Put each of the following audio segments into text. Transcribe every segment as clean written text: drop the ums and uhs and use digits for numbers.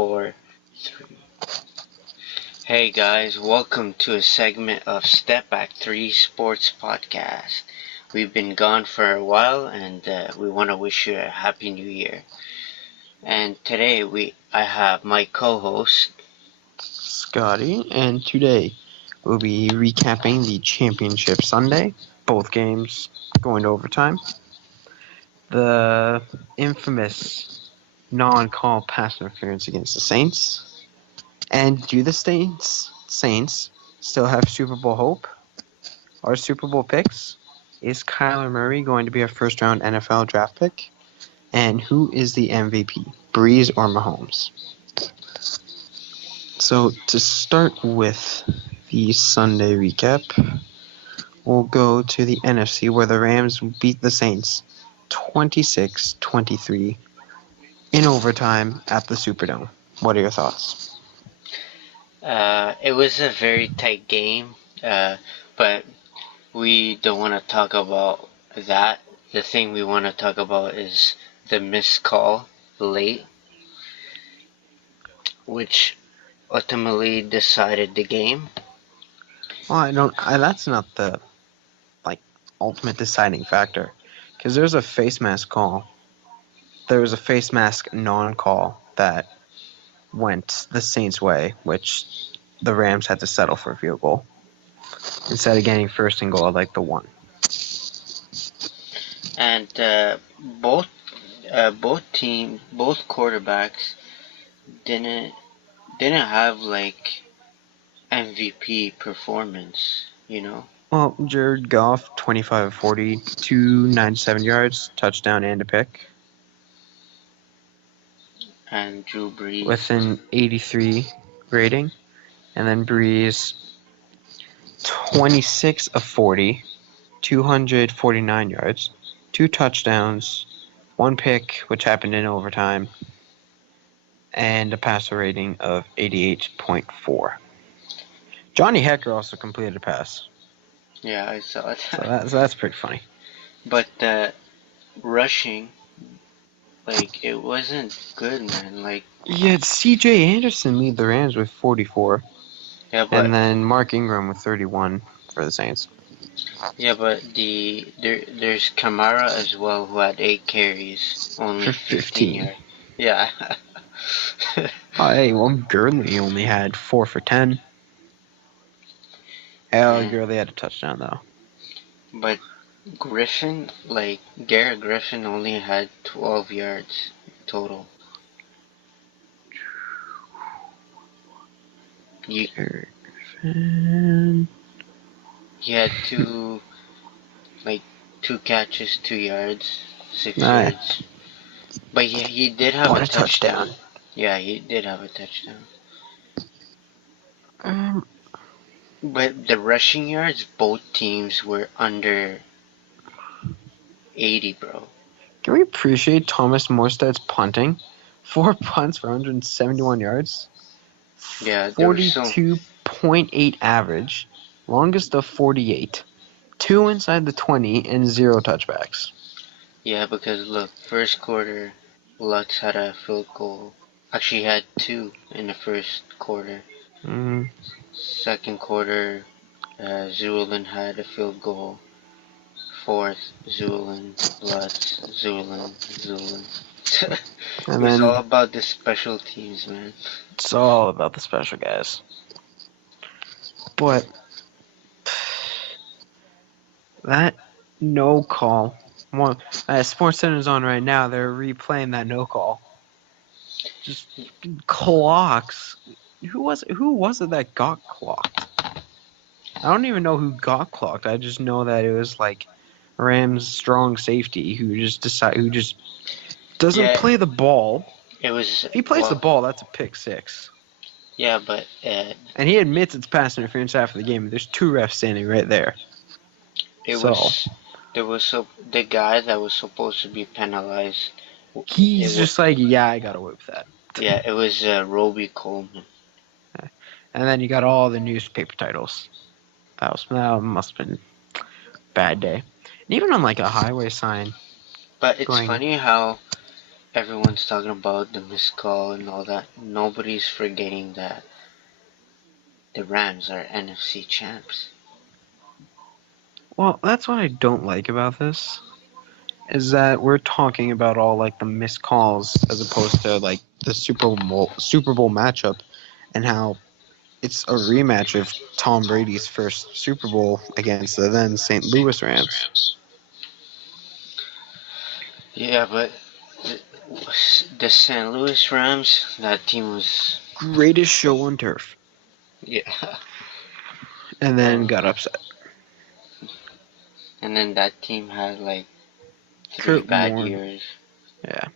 4, 3. Hey guys, welcome to a segment of Step Back 3 Sports Podcast. We've been gone for a while and we want to wish you a happy new year. And today I have my co-host Scotty, and today we'll be recapping the championship Sunday, both games going to overtime. The infamous non-call pass interference against the Saints. And do the Saints still have Super Bowl hope? Our Super Bowl picks? Is Kyler Murray going to be a first-round NFL draft pick? And who is the MVP, Brees or Mahomes? So to start with the Sunday recap, we'll go to the NFC where the Rams beat the Saints 26-23 in overtime at the Superdome. What are your thoughts? It was a very tight game, but we don't want to talk about that. The thing we want to talk about is the missed call late, which ultimately decided the game. Well, that's not the ultimate deciding factor, because there's a face mask call. There was a face mask non-call that went the Saints' way, which the Rams had to settle for a field goal instead of getting first and goal like the one. And both quarterbacks didn't have like MVP performance, you know. Well, Jared Goff, 25 of 40, 297 yards, touchdown and a pick. And Drew Brees with an 83 rating. And then Brees, 26 of 40, 249 yards, 2 touchdowns, 1 pick, which happened in overtime, and a passer rating of 88.4. Johnny Hecker also completed a pass. Yeah, I saw that. So that's pretty funny. But rushing, like, it wasn't good, man. Like, yeah, C.J. Anderson lead the Rams with 44. Yeah, but and then Mark Ingram with 31 for the Saints. Yeah, but there's Kamara as well, who had 8 carries, only for 15 yards. Yeah. Hey, well, Gurley only had 4 for 10. Gurley had a touchdown, though. But Garrett Griffin only had 12 yards total. Garrett Griffin. He had 2 catches, 2 yards, 6 yards. But he did have a touchdown. Yeah, he did have a touchdown. But the rushing yards, both teams were under 80, bro. Can we appreciate Thomas Morstead's punting? 4 punts for 171 yards. Yeah, 42.8 average. Longest of 48. 2 inside the 20 and 0 touchbacks. Yeah, because look, first quarter, Lutz had a field goal. Actually, he had 2 in the first quarter. Second quarter, Zulin had a field goal. Fourth, Zulin, Lutz, Zulin. It was all about the special teams, man. It's all about the special guys. But that no call. Well, SportsCenter's on right now. They're replaying that no call. Just clocks. Who was it that got clocked? I don't even know who got clocked. I just know that it was like Rams' strong safety who just doesn't play the ball. If he plays the ball, that's a pick 6. Yeah, but and he admits it's pass interference after the game. There's 2 refs standing right there. The guy that was supposed to be penalized. He's just like, yeah, I got away with that. Yeah, it was Roby Coleman. And then you got all the newspaper titles. That must have been a bad day. And even on like a highway sign. But it's funny how everyone's talking about the missed call and all that. Nobody's forgetting that the Rams are NFC champs. Well, that's what I don't like about this. Is that we're talking about all like the missed calls as opposed to like the Super Bowl matchup and how it's a rematch of Tom Brady's first Super Bowl against the then St. Louis Rams. Yeah, but the St. Louis Rams, that team was, Greatest show on turf. yeah. And then Um, got upset. and then that team had like three Kurt bad Warner. years. Yeah.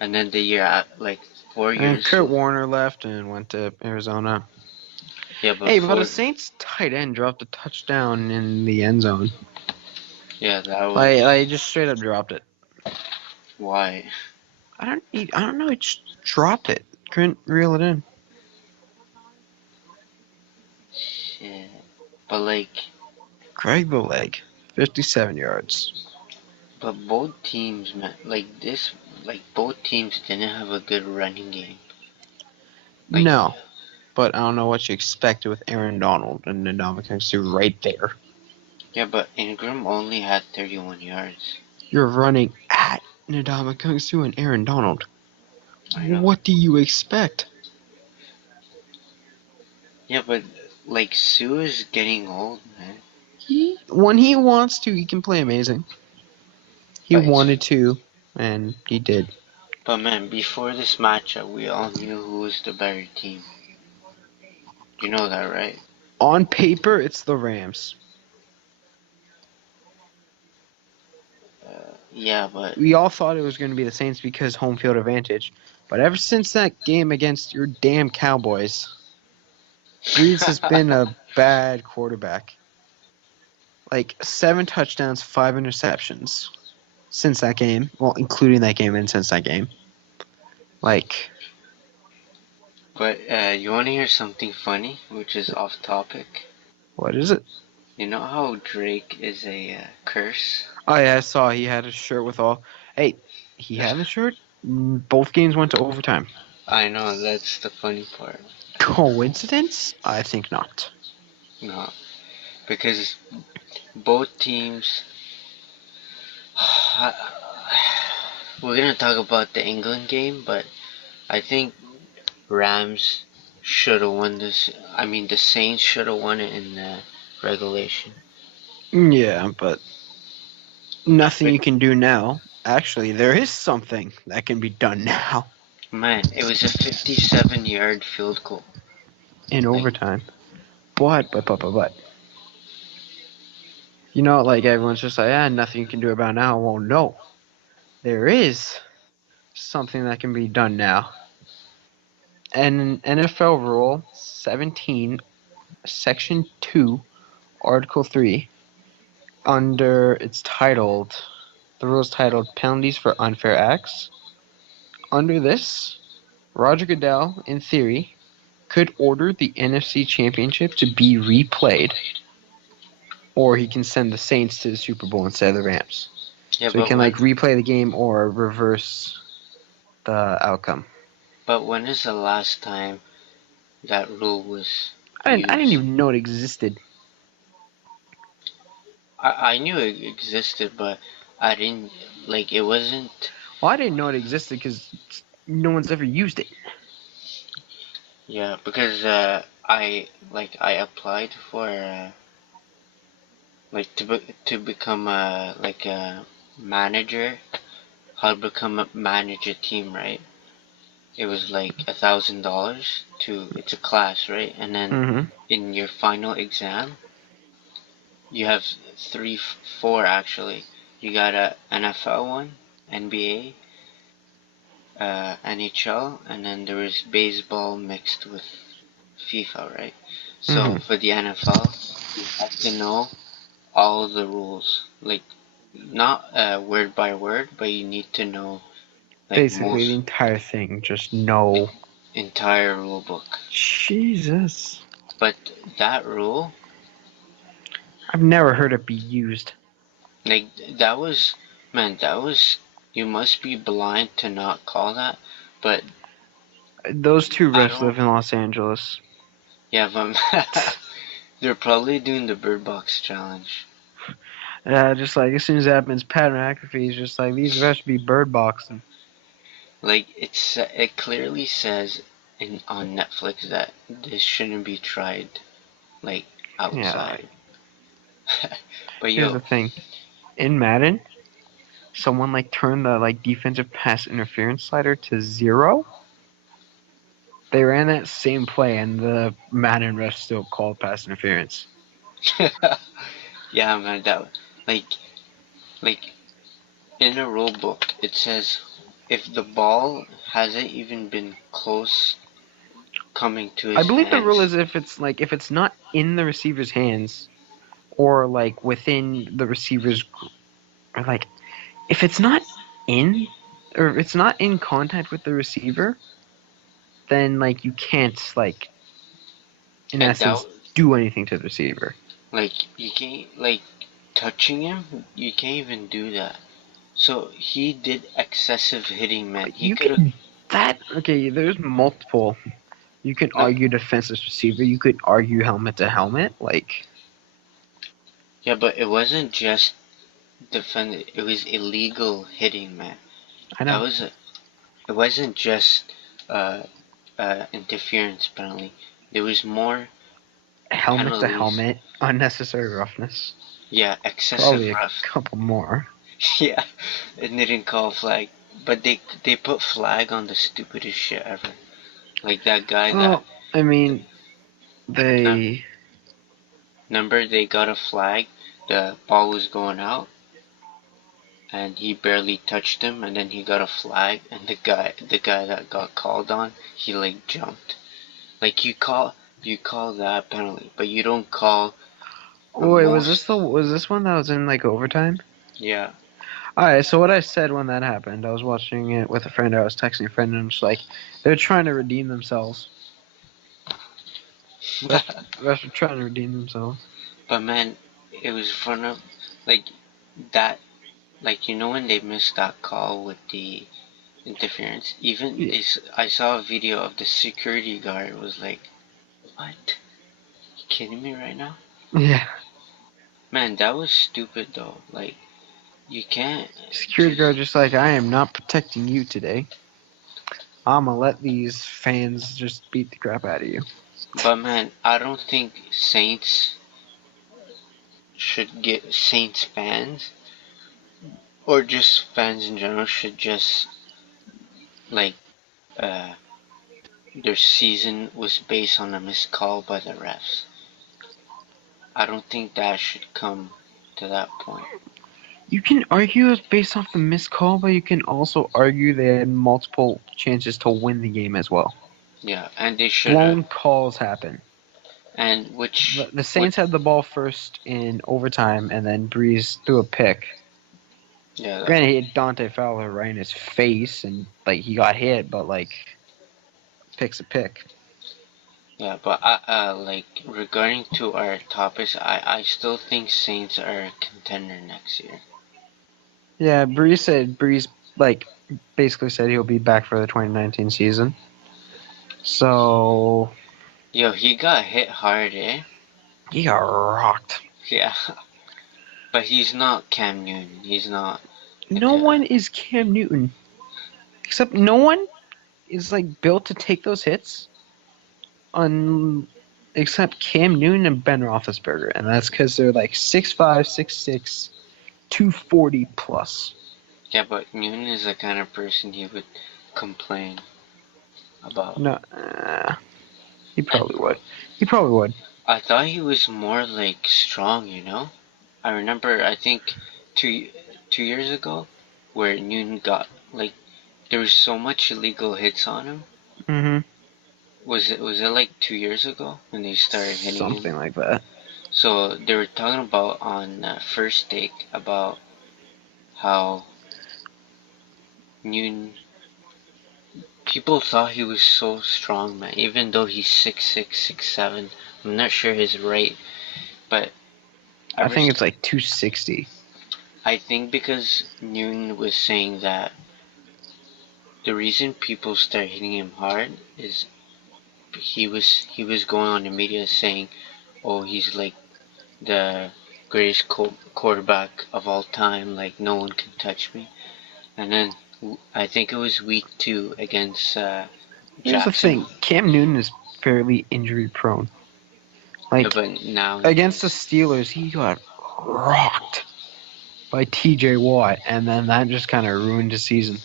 And then the year like 4 years. And Kurt Warner left and went to Arizona. Yeah, Hey, but a before. Saints tight end dropped a touchdown in the end zone. Yeah, that was Like just straight up dropped it. why. I don't know. He just dropped it. Couldn't reel it in. Shit. But like, Greg the leg, 57 yards. but both teams, man, like both teams didn't have a good running game. Like, No, but I don't know what you expected with Aaron Donald and Ndamukong Suh right there. yeah, but Ingram only had 31 yards. You're running at Ndamukong Suh and Aaron Donald. I know. What do you expect? Yeah, but like Sue is getting old, man. When he wants to, he can play amazing. He But it's wanted to, and he did. but man, before this matchup, we all knew who was the better team. You know that, right? On paper, it's the Rams. Yeah, but We all thought it was going to be the Saints because home field advantage. But ever since that game against your damn Cowboys, Brees has been a bad quarterback. Like 7 touchdowns, 5 interceptions since that game. Well, including that game and since that game. Like, but you want to hear something funny, which is off topic? what is it? You know how Drake is a curse? Oh yeah, I saw he had a shirt with all. Hey, he had a shirt. Both games went to overtime. I know, that's the funny part. Coincidence? I think not. No, because both teams. We're gonna talk about the England game, but I think Rams should have won this. I mean, the Saints should have won it in the regulation. Yeah, but nothing But you can do now. Actually, there is something that can be done now man, it was a 57-yard field goal. in Like, overtime. But. You know, like everyone's just like, nothing you can do about it now. Well, no. There is something that can be done now. And NFL Rule 17, Section 2, Article 3, the rule is titled Penalties for Unfair Acts. Under this, Roger Goodell, in theory, could order the NFC Championship to be replayed, or he can send the Saints to the Super Bowl instead of the Rams. yeah, So he but can like replay the game or reverse the outcome. when is the last time that rule was I didn't used? even know it existed. I knew it existed, but I didn't like it wasn't. Well, I didn't know it existed because no one's ever used it. Yeah, because I applied for to become a manager. How to become a manager team, right? It was like $1,000 to. It's a class, right? And then Mm-hmm. in your final exam, you have three, four actually. You got a NFL one, NBA, NHL, and then there was baseball mixed with FIFA, right? So Mm-hmm. for the NFL, you have to know all the rules, like not word by word, but you need to know like Basically, the most entire thing. Just the no. entire rule book. Jesus. But that rule, I've never heard it be used. like that was, man, that was. you must be blind to not call that. But Those two I refs don't. live in Los Angeles. Yeah, but they're probably doing the Bird Box challenge. Just like as soon as it happens, Pat McAfee's just like these refs should be bird boxing. Like it clearly says on Netflix that this shouldn't be tried like Yeah, like outside. But here's yo, the thing. In Madden, someone like turned the like defensive pass interference slider to 0. They ran that same play and the Madden ref still called pass interference. yeah, man, that like like in a rule book it says if the ball hasn't even been close coming to I his believe the rule hands. is if it's not in the receiver's hands or like within the receiver's or like if it's not in or if it's not in contact with the receiver, then like you can't like in And that essence do anything to the receiver. like you can't like touching him. You can't even do that. So he did excessive hitting, man. He You could have can that okay, there's multiple. You can no. argue defensive receiver, you could argue helmet to helmet, like Yeah, but it wasn't just defend. It was illegal hitting, man. I That know. was a, it wasn't just uh, interference penalty. There was more Helmet to penalties. helmet, unnecessary roughness. Yeah, excessive Probably a rough. couple more. Yeah, it didn't call flag, but they put flag on the stupidest shit ever. Like that guy that Well, I mean, no, they remember they got a flag. The ball was going out, and he barely touched him, and then he got a flag, and the guy that got called on, he like jumped. Like you call that penalty, but you don't call the Oh, wait, most. was this one that was in like overtime? Yeah. Alright, so what I said when that happened, I was watching it with a friend, I was texting a friend, and I'm just like, they're trying to redeem themselves. Refs are trying to redeem themselves. But man, it was front of like that. Like when they missed that call with the interference. Even Yeah. I saw a video of the security guard was like, "What? You kidding me right now?" Yeah. Man, that was stupid though. Like you can't Security just. guard just like, I am not protecting you today. I'm gonna let these fans just beat the crap out of you. But man, I don't think Saints fans or just fans in general should just like uh their season was based on a missed call by the refs. I don't think that should come to that point. You can argue it's based off the missed call, but you can also argue they had multiple chances to win the game as well. Yeah, and they should have. Blown calls happen. And which The what? Saints had the ball first in overtime, and then Brees threw a pick. Yeah, Granted, he had Dante Fowler right in his face, and like he got hit, but like pick's a pick. yeah. But like regarding to our topics, I still think Saints are a contender next year. Yeah, Brees like basically said he'll be back for the 2019 season. So Yo, he got hit hard, eh? he got rocked. Yeah, but he's not Cam Newton. He's not like No a. one is Cam Newton, except no one is like built to take those hits on except Cam Newton and Ben Roethlisberger, and that's because they're like 6'5", 6'6", 240 plus. Yeah, but Newton is the kind of person he would complain about. No, he And probably would. He probably would. I thought he was more like strong. I remember I think two 2 years ago where Newton got like there was so much illegal hits on him. Mm-hmm. Was it like 2 years ago when they started hitting him? Something like that. So they were talking about on First Take about how Newton people thought he was so strong, man. Even though he's 6'6", 6'7", I'm not sure his rate, but I ever think it's like 260. I think because Newton was saying that the reason people start hitting him hard is he was going on the media saying, "Oh, he's like the greatest quarterback of all time. Like no one can touch me." And then I think it was week 2 against Here's the Jackson. thing: Cam Newton is fairly injury prone. Yeah, Like but now against the Steelers, he got rocked by T.J. Watt, and then that just kind of ruined his season.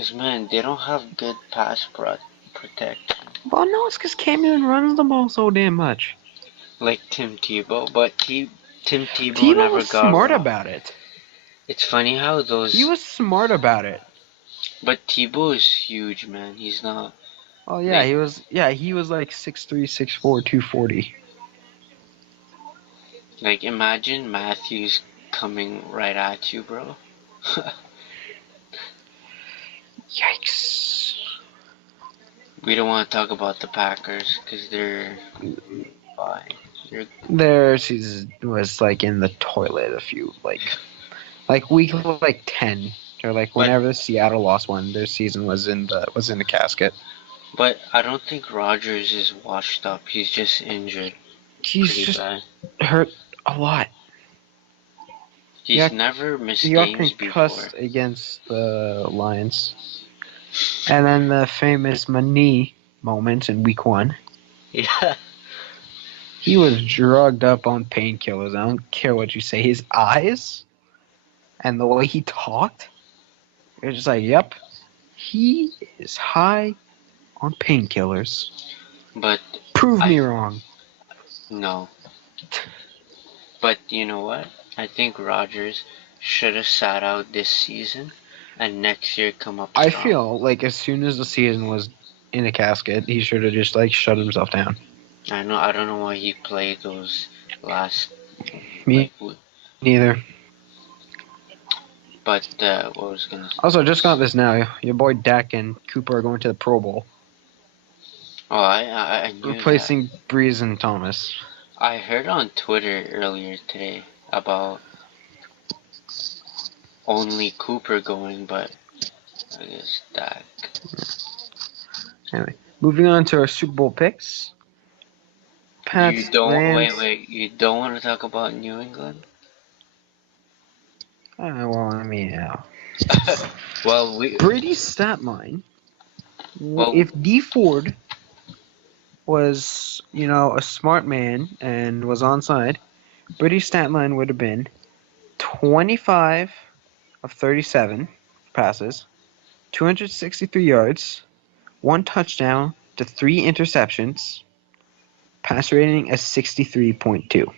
because man, they don't have good pass protection. Well, no, it's because Cam Newton runs the ball so damn much. Like Tim Tebow, but Tim Tebow Tebow never was got smart rocked. about it. It's funny how He those. was smart about it. But Tebow is huge, man. He's not Oh yeah, like he was. Yeah, he was like 6'3", 6'4", 240. imagine Matthews coming right at you, bro. Yikes. We don't want to talk about the Packers because they're fine. Their season was like in the toilet a few like week like 10 or like But whenever Seattle lost one, their season was in the casket. I don't think Rodgers is washed up. He's just injured He's pretty just bad. hurt a lot. He's never missed He got games before. concussed against the Lions. And then the famous Mani moment in week 1. Yeah. He was drugged up on painkillers. I don't care what you say. His eyes and the way he talked, it was just like, yep, he is high on painkillers. But Prove me wrong. No. But you know what? I think Rodgers should have sat out this season and next year come up I strong. feel like as soon as the season was in a casket, he should have just like shut himself down. I don't know why he played those last Me neither. But what was gonna say? Also, just got this now. Your boy Dak and Cooper are going to the Pro Bowl. Oh, I knew replacing that. Brees and Thomas. I heard on Twitter earlier today about only Cooper going, but I guess Dak. Anyway, moving on to our Super Bowl picks. Pats, You don't Rams. wait. You don't want to talk about New England? Well, I mean, yeah. Well, Brady's stat line. Well, if D Ford was, a smart man and was onside, Brady's stat line would have been 25 of 37 passes, 263 yards, 1 touchdown to 3 interceptions, pass rating of 63.2.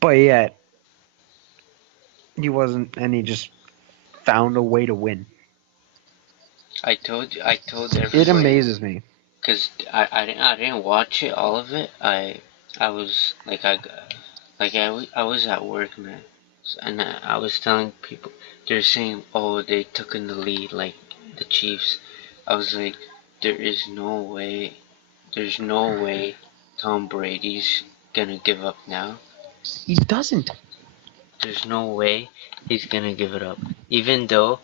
But yet, he wasn't, and he just found a way to win. I told everybody. It amazes me. Cause I didn't watch it all of it. I was I was at work, man, and I was telling people they're saying, oh, they took in the lead like the Chiefs. I was like, there is no way, there's no way Tom Brady's gonna give up now. He doesn't. There's no way he's gonna give it up, even though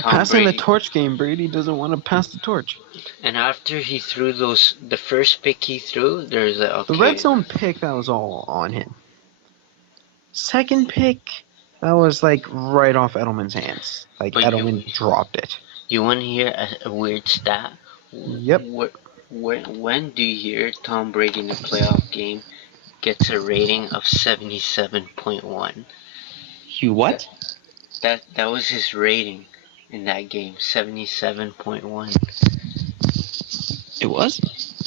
Passing the torch game, Brady doesn't want to pass the torch. And after he threw the first pick he threw, there's okay. The red zone pick, that was all on him. Second pick, that was like right off Edelman's hands. Like Edelman dropped it. You want to hear a weird stat? Yep. When do you hear Tom Brady in a playoff game gets a rating of 77.1? You what? That was his rating in that game, 77.1. It was?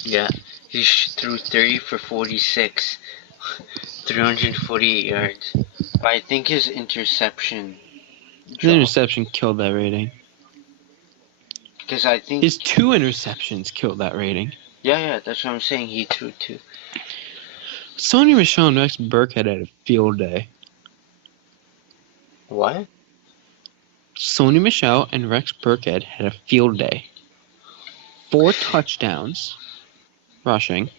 Yeah, he threw 30 for 46, 348 yards. But I think his interception killed that rating. Because I think his 2 interceptions killed that rating. Yeah, that's what I'm saying. He threw 2. Sony Michel and Rex Burkhead had a field day. What? Sony Michel and Rex Burkhead had a field day. 4 touchdowns rushing.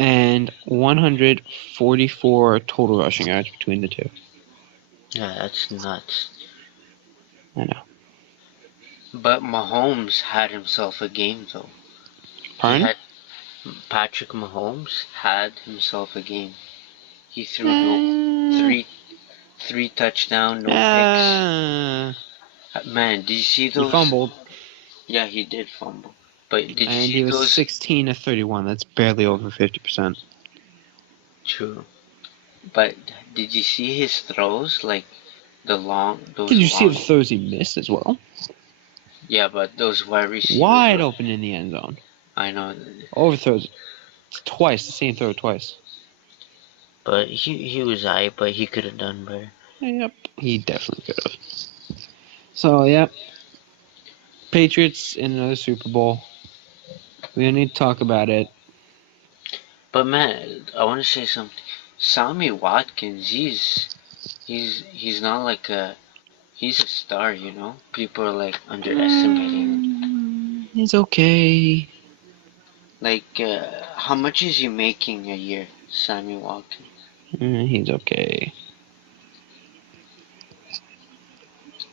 And and 144 total rushing yards between the two. Yeah, that's nuts. I know. But Mahomes had himself a game, though. He Pardon? had Patrick Mahomes had himself a game. He threw no Uh, three touchdown, no picks. uh, Man, did you see he those? fumbled, Yeah, he did fumble. But did you and see he was those? 16 of 31. That's barely over 50%. True. But did you see his throws? Like Did those you see the long. throws he missed as well? Yeah, but those wide receivers Wide were. open in the end zone. I know, Overthrows twice, the same throw twice. but he was high, but he could have done better. Yep, he definitely could have. So, yep. Patriots in another Super Bowl. We don't need to talk about it. But man, I want to say something. Sammy Watkins, he's not like a he's a star, you know. People are like underestimating him. He's okay. Like, how much is he making a year, Sammy Watkins? He's okay.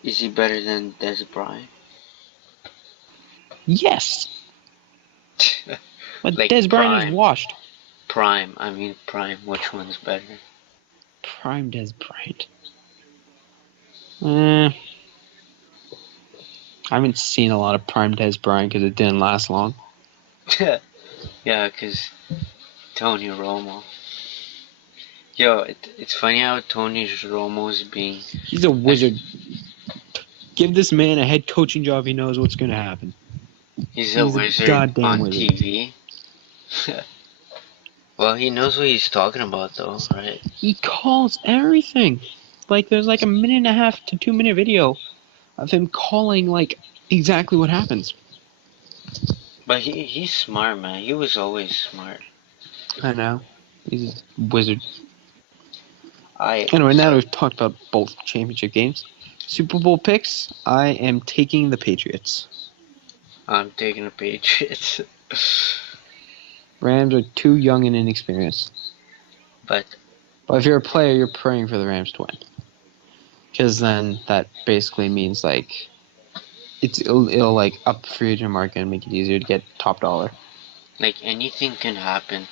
Is he better than Des Bryant? Yes, but Like Des Bryant is prime, washed. prime. I mean prime. Which one's better? Prime Des Bryant. I haven't seen a lot of prime Des Bryant because it didn't last long. Yeah, cause Tony Romo. Yo, it's funny how Tony Romo's being. He's a wizard. Give this man a head coaching job, he knows what's going to happen. He's a He's a wizard goddamn on wizard. TV. Well, he knows what he's talking about, though, right? He calls everything. Like, there's like a 1.5 to 2 minute video of him calling, like, exactly what happens. But he's smart, man. He was always smart. I know. He's a wizard. I Anyway, now that so we've talked about both championship games, Super Bowl picks, I am taking the Patriots. I'm taking the Patriots. Rams are too young and inexperienced. But if you're a player, you're praying for the Rams to win. Because then that basically means, like, it'll like up the free agent market and make it easier to get top dollar. like anything can happen.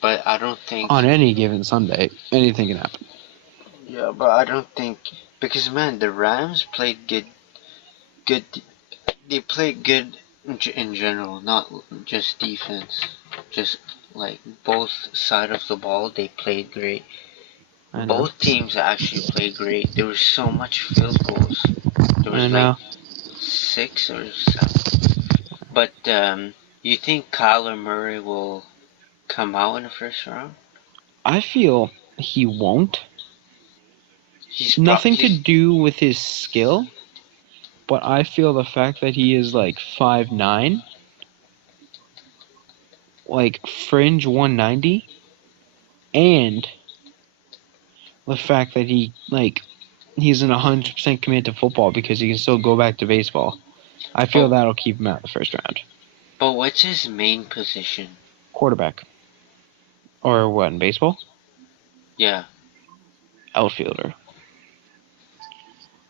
But I don't think. On any given Sunday, anything can happen. Yeah, but I don't think because man, the Rams played good. Good. They played good in general, not just defense. Just like both side of the ball, they played great. I know. Both teams actually played great. There was so much field goals. There I was like know. 6 or 7. But you think Kyler Murray will come out in the first round? I feel he won't. He's Nothing to he's do with his skill, but I feel the fact that he is like 5'9", like fringe 190, and the fact that he's in 100% committed to football because he can still go back to baseball. I feel but that'll keep him out the first round. but what's his main position? Quarterback. Or what, in baseball? Yeah, Outfielder.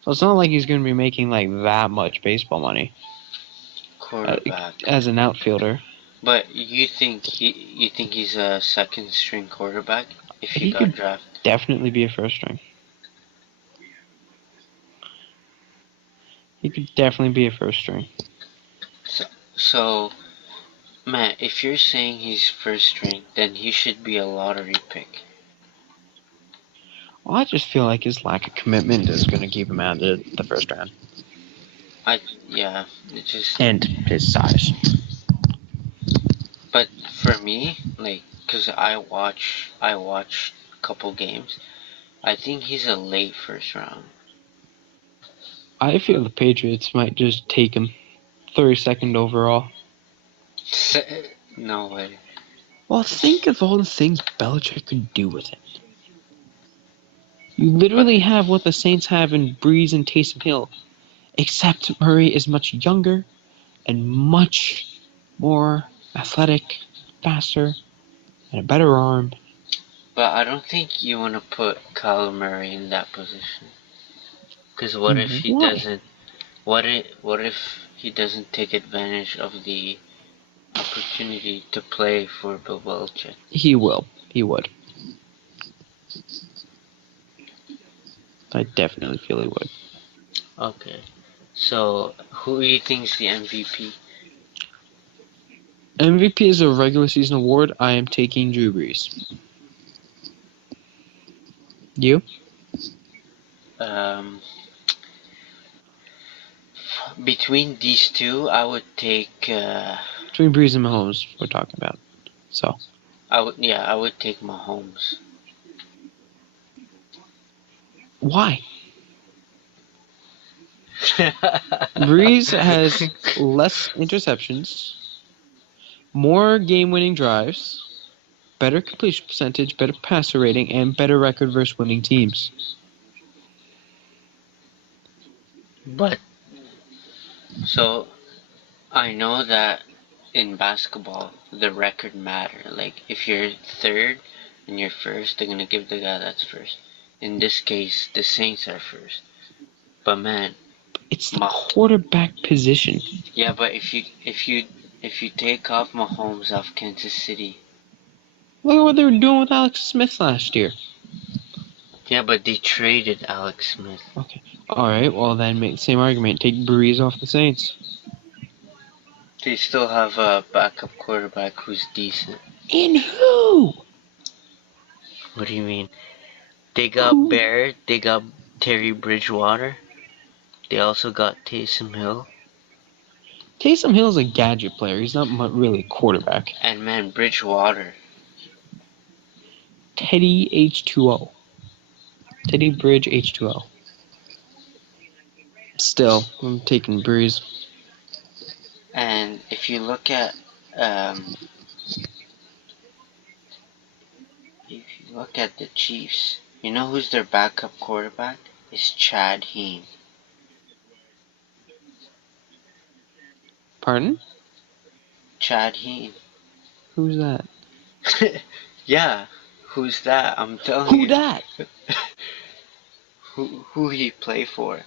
So it's not like he's going to be making like that much baseball money quarterback. as an outfielder. But you think he's a second string quarterback if he He got could drafted? definitely be a first string. He could definitely be a first string. So man, if you're saying he's first string, then he should be a lottery pick. Well, I just feel like his lack of commitment is going to keep him out of the first round. Yeah, it's just. And his size. But for me, like, cause I watched a couple games. I think he's a late first round. I feel the Patriots might just take him 32nd overall. No way. Well, think of all the things Belichick could do with it. You But literally have what the Saints have in Brees and Taysom Hill, except Murray is much younger and much more athletic, faster. and a better arm. But I don't think you want to put Kyler Murray in that position. Because what if he Why? doesn't? What if he doesn't take advantage of the opportunity to play for Bill Belichick? He will. He would. I definitely feel he would. Okay. So who do you think's the MVP? MVP is a regular season award. I am taking Drew Brees. You? Um, between these two, I would take. Between Brees and Mahomes, we're talking about. So. I would take Mahomes. Why? Brees has less interceptions, more game-winning drives, better completion percentage, better passer rating, and better record versus winning teams. But so I know that in basketball the record matter. Like if you're third and you're first, they're gonna give the guy that's first. In this case, the Saints are first. But man, It's the Mah- quarterback position. yeah. But if you take off Mahomes off Kansas City, Look at what they were doing with Alex Smith last year. yeah. But they traded Alex Smith. Okay. All right. Well, then make the same argument. Take Brees off the Saints. They still have a backup quarterback who's decent. And who? What do you mean? They got Who? Barrett. They got Terry Bridgewater. They also got Taysom Hill. Taysom Hill's a gadget player. He's not really a quarterback. And man, Bridgewater. Teddy H2O. Teddy Bridge H2O. Still, I'm taking Brees. And if you look at the Chiefs, you know who's their backup quarterback? It's Chad Heen. Pardon? Chad Heen. Who's that? Yeah, who's that? I'm telling Who you. that? Who he play for?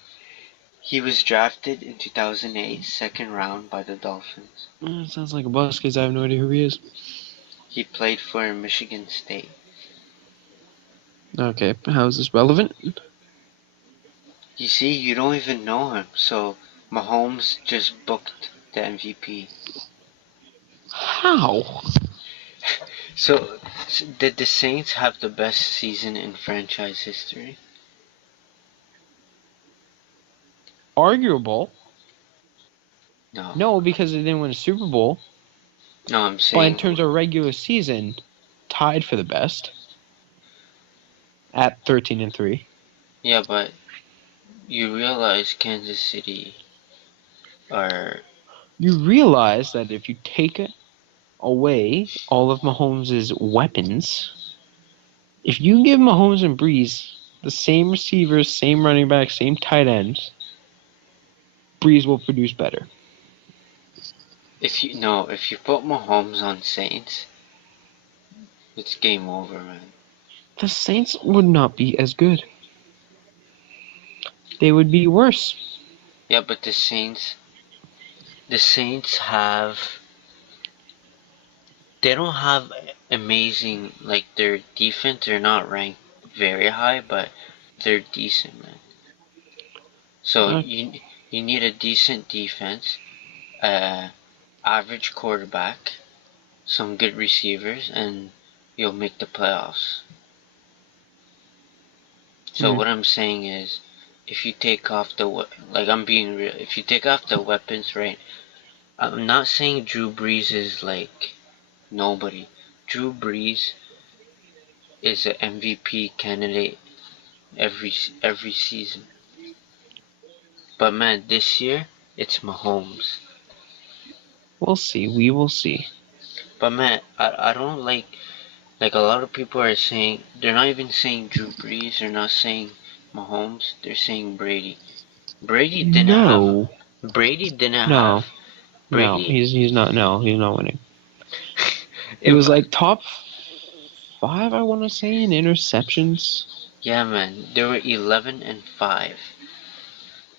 He was drafted in 2008, second round by the Dolphins. Sounds like a bus because I have no idea who he is. He played for Michigan State. Okay, how is this relevant? You see, you don't even know him, so Mahomes just booked the MVP. How? So, did the Saints have the best season in franchise history? Arguable. No. No, because they didn't win a Super Bowl. No, I'm But in saying. terms of regular season, tied for the best at 13-3. Yeah, but you realize Kansas City are. You realize that if you take away all of Mahomes' weapons, if you give Mahomes and Brees the same receivers, same running back, same tight ends, Brees will produce better. If you put Mahomes on Saints, it's game over, man. The Saints would not be as good. They would be worse. Yeah, but the Saints have. They don't have amazing, like, their defense. They're not ranked very high, but they're decent, man. So you need a decent defense, average quarterback, some good receivers, and you'll make the playoffs. So what I'm saying is, if you take off I'm being real. If you take off the weapons, right? I'm not saying Drew Brees is like nobody. Drew Brees is an MVP candidate every season. But man, this year it's Mahomes. We'll see. We will see. But man, I don't like a lot of people are saying, they're not even saying Drew Brees, they're not saying Mahomes, they're saying Brady. Brady didn't have No. Brady didn't No. have No. Brady. He's not. No. He's not winning. He If was like top 5, I want to say, in interceptions. Yeah, man. They were 11-5.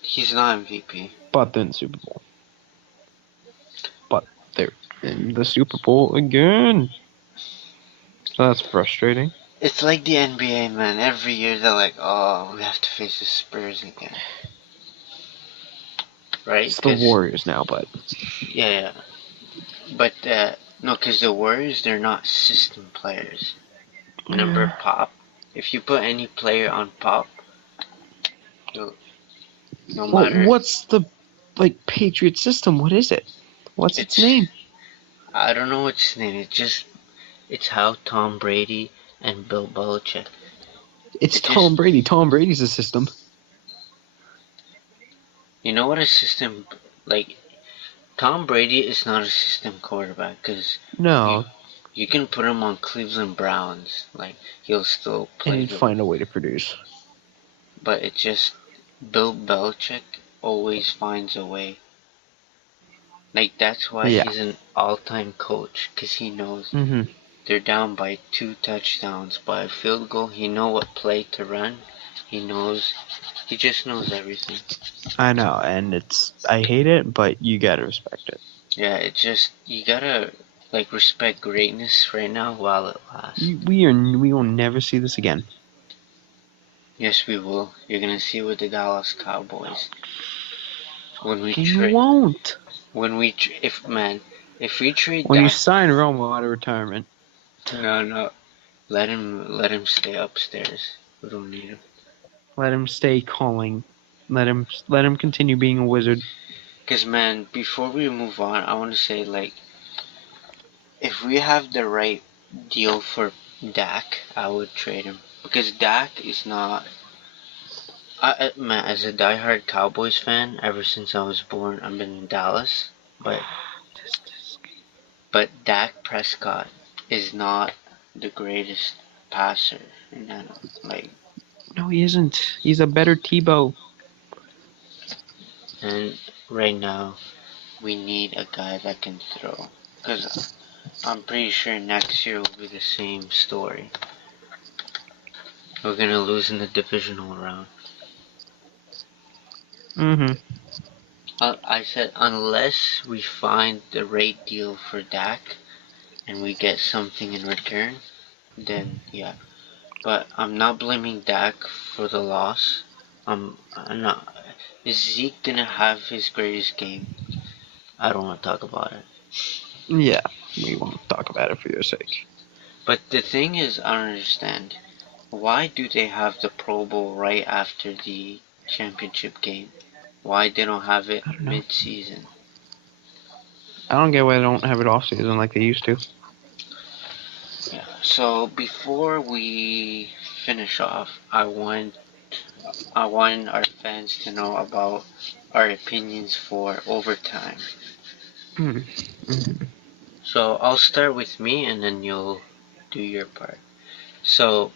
He's not MVP. But then Super Bowl. But they're in the Super Bowl again. So that's frustrating. It's like the NBA, man. Every year they're like, oh, we have to face the Spurs again. Right? It's the Warriors now, but... Yeah. But, no, because the Warriors, they're not system players. Remember Pop? If you put any player on Pop, no matter... What's the, Patriot system? What is it? What's its name? I don't know what's its name. It's how Tom Brady and Bill Belichick... It's Tom Brady. Tom Brady's a system. You know what a system... Like, Tom Brady is not a system quarterback, because... No. You can put him on Cleveland Browns. Like, he'll still play. And he'd find a way to produce. But it's just... Bill Belichick always finds a way. Like, that's why he's an all-time coach, because he knows they're down by 2 touchdowns, by a field goal. He knows what play to run. He just knows everything. I know, and I hate it, but you gotta respect it. Yeah, it's just, you gotta, respect greatness right now while it lasts. We will never see this again. Yes, we will. You're gonna see with the Dallas Cowboys. You won't. If we trade when you sign Romo out of retirement. No. Let him stay upstairs. We don't need him. Let him stay calling. Let him continue being a wizard. Because, man, before we move on, I want to say, if we have the right deal for Dak, I would trade him. Because Dak is not... man, as a diehard Cowboys fan, ever since I was born, I've been in Dallas. But Dak Prescott is not the greatest passer. No, he isn't. He's a better Tebow. And right now, we need a guy that can throw. Because I'm pretty sure next year will be the same story. We're going to lose in the divisional round. I said, unless we find the right deal for Dak and we get something in return, then yeah. But I'm not blaming Dak for the loss. I'm not. Is Zeke gonna have his greatest game? I don't want to talk about it. Yeah, we won't talk about it for your sake. But the thing is, I don't understand. Why do they have the Pro Bowl right after the championship game? Why they don't have it mid-season? I don't get why they don't have it off-season like they used to. Yeah, so before we finish off, I want our fans to know about our opinions for overtime. So I'll start with me and then you'll do your part. So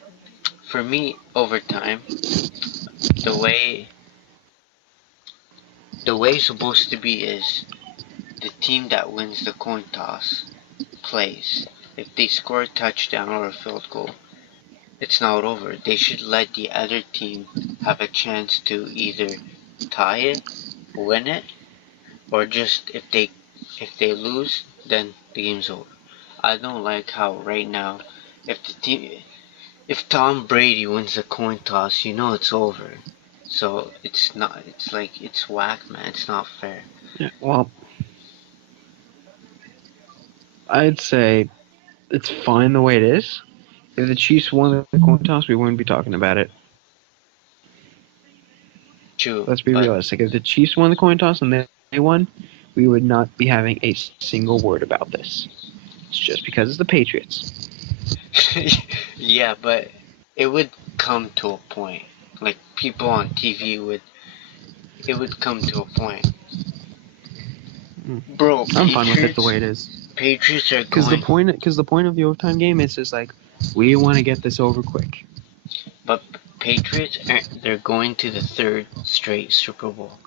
for me, overtime, the way it's supposed to be is the team that wins the coin toss plays. If they score a touchdown or a field goal, it's not over. They should let the other team have a chance to either tie it, win it, or just if they lose, then the game's over. I don't like how right now, if Tom Brady wins the coin toss, you know it's over. So it's not. It's whack, man. It's not fair. Yeah, well, I'd say it's fine the way it is. If the Chiefs won the coin toss, we wouldn't be talking about it. True. Let's be realistic. If the Chiefs won the coin toss and they won, we would not be having a single word about this. It's just because it's the Patriots. Yeah, but it would come to a point. Like, people on TV it would come to a point. Bro, I'm fine with it the way it is. Patriots are going... Because the point of the overtime game is just like, we want to get this over quick. But Patriots, they're going to the 3rd straight Super Bowl.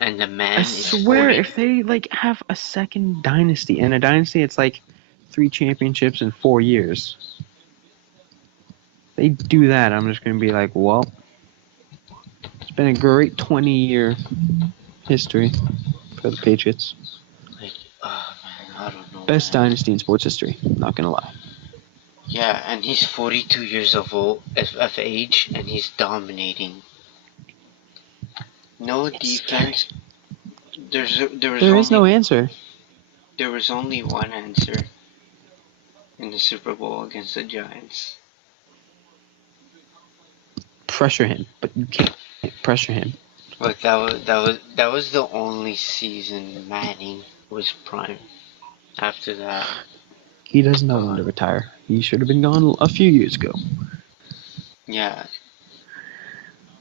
And the man is... I swear, if they, have a second dynasty, and a dynasty, it's 3 championships in 4 years. they do that, I'm just going to be like, well, it's been a great 20-year history for the Patriots. Like, oh man, I don't know, Best man. dynasty in sports history. Not going to lie. Yeah, and he's 42 years of age, and he's dominating. No defense. There is no answer. There was only one answer in the Super Bowl against the Giants. Pressure him, but you can't pressure him. Look, that was the only season Manning was prime. After that, He doesn't know when to gone. retire. He should have been gone a few years ago. Yeah,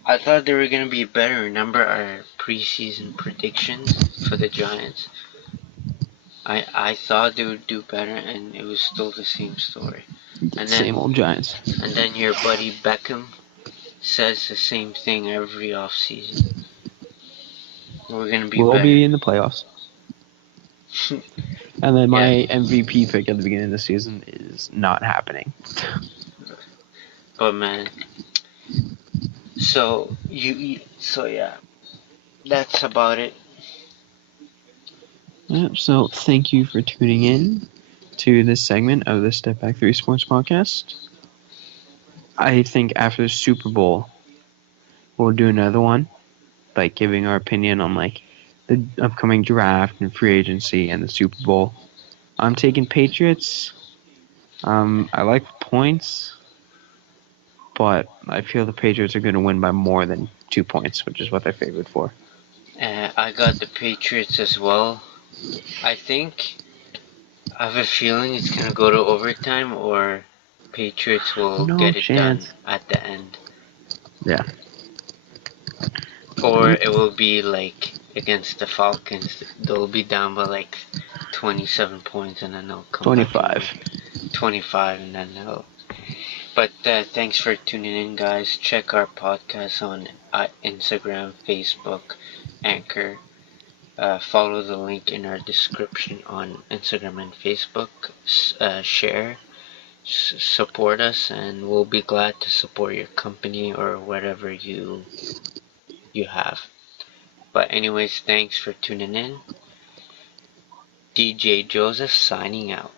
I thought they were gonna be better. Remember our preseason predictions for the Giants? I thought they would do better, and it was still the same story. And Same old Giants. then your buddy Beckham says the same thing every offseason. We're gonna be We'll better. be in the playoffs. And then Yeah. my MVP pick at the beginning of the season is not happening. But man, so yeah, that's about it. Yep, so thank you for tuning in to this segment of the Step Back 3 Sports Podcast. I think after the Super Bowl, we'll do another one, like giving our opinion on like the upcoming draft and free agency and the Super Bowl. I'm taking Patriots. I like the points, but I feel the Patriots are going to win by more than 2 points, which is what they're favored for. I got the Patriots as well. I have a feeling it's gonna go to overtime, or Patriots will No get it done chance. at the end. Yeah. Or it will be like against the Falcons. They'll be down by like 27 points, and then they'll come back and 25. win 25, and then they'll. But thanks for tuning in, guys. Check our podcast on Instagram, Facebook, Anchor. Follow the link in our description on Instagram and Facebook. Share, support us, and we'll be glad to support your company or whatever you have. But anyways, thanks for tuning in. DJ Joseph signing out.